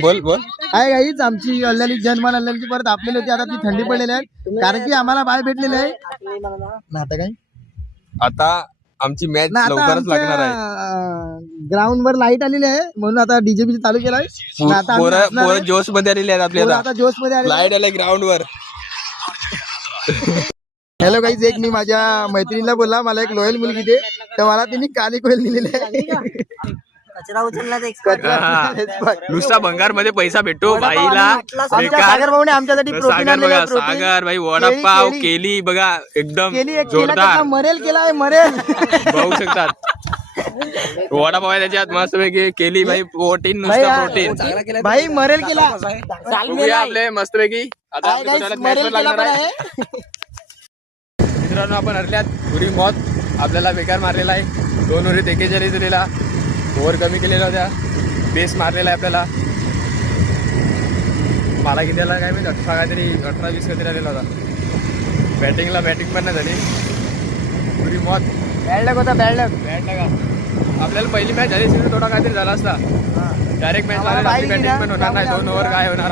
बोल बोल. आहे गाईच आमची अल्ल्याली जनमान अल्ल्याची परत आपलेली होती. आता ती थंडी पडलेली आहे कारण की आम्हाला बाय भेटलेले आहे ना. आता काय आता आमची मॅच ना, आता लवकरच लागणार आहे. ग्राउंड वर लाईट आलेली आहे म्हणून आता डीजे चालू केलाय. आता आम्ही नाचणार पोरं आहे. जोश मध्ये आलेले आहेत आपले. पोरं आता आता जोश मध्ये आले. लाईट आले ग्राउंड वर. हॅलो गाईज, एक मी माझ्या मैत्रिणीला बोलला मला एक लोयल मुलगी दे, तर मला तिने काली कोयल दिलेली आहे. कचरा उचलला नुसता भंगार मध्ये पैसा भेटतो बाईला. आमच्या सागर भाऊने आमच्यासाठी प्रोटीन सागर आणलेलं बघा, आहे, प्रोटीन. सागर भाई वडापाव केली. केली बघा एकदम केली एक जोरदार. केला मरेल केलाय मरेल. बघू शकतात वडापाव आहे त्याच्यात मस्त पैकी केली भाई. प्रोटीन नुसतं प्रोटीन. भाई मरेल केला. बघूया आपले मस्त पैकी. आता काय आपल्या guys, तोंडाला मरेल match केला लागणार पण आहे. आहे. मित्रांनो आपण हरल्यात. पुरी मौत आपल्याला बेकार मारलेला आहे. 2 ओव्हरीत 41 दिलेला. ओव्हर कमी केलेला होत्या. बेस मारलेला आहे आपल्याला. मला किती आला काय माहिती, 18 काहीतरी 18-20 काहीतरी आलेला होता. बॅटिंग पण नाही झाली. पुरी मौत. बॅड लक होता, बॅड लक. बॅट का आपल्याला पहिली मॅच झाली असेल थोडा काहीतरी झाला असता. डायरेक्ट मॅच आम्हाला आपली बाई बॅटिंग पण होणार नाही. 2 ओव्हर काय होणार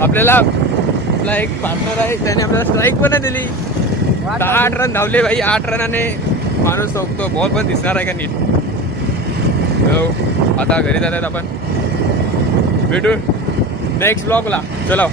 आपला आपला एक पार्टनर आहे त्याने आपल्याला स्ट्राईक पण नाही दिली. 8 रन धावले भाई. 8 रनाने माणूस सोकतो. बॉल पण दिसणार आहे का नीट. आता घरी जातात आपण. भेटू नेक्स्ट ब्लॉगला. चला.